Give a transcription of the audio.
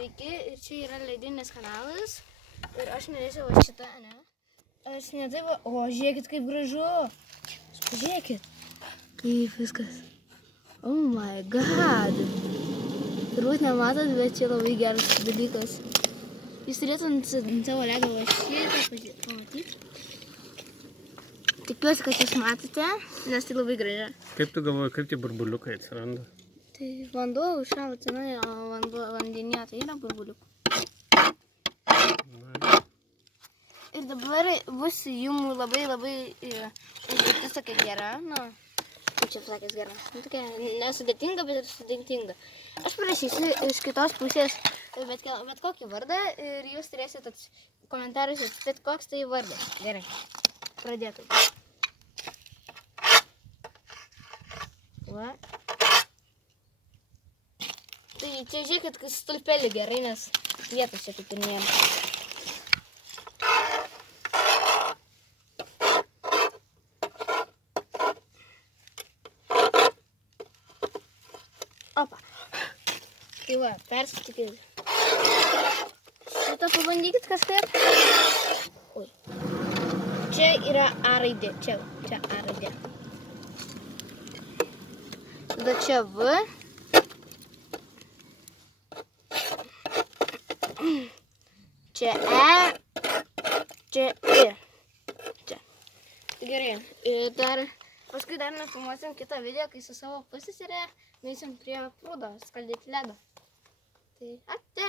Sveiki, ir čia yra ledinės kanalas. Ir aš norėsiu va šitą, ne? Aš ne taip, o žiūrėkit kaip gražu. Žiūrėkit. Kaip viskas. Oh my god. Turbūt nematot, bet čia labai geras dalykas. Jūs turėtumėt savo ledą va šitą pamatyti. Tikiuosi, kad jūs matote, nes tai labai gražia. Kaip tu galvoji, kaip tie burbuliukai atsiranda? Tai vanduo užšalo tenai, o vandenyje tai yra burbuliukų. Ir dabar bus jums labai užduotis tokia gera, kaip čia pasakęs gera, tokia nesudėtinga, bet ir sudėtinga. Aš parašysiu iš kitos pusės bet kokį vardą ir jūs turėsit komentaruose atsitėti, koks tai vardas. Gerai, pradėtum. Va. Tai čia žiūrėkit, kad stulpelį gerai, nes vietos čia kaip ir nėra. Opa. Tai va, persitikit. Šitą pabandykit kažkaip. Oi. Čia yra A raidė. Čia A raidė. Tada čia V. Čia E, čia I. Čia. Gerai. Ir paskui dar nufilmuosim kitą video, kai su savo pusseserė nueisim prie prūdo skaldyti ledo. Tai ate.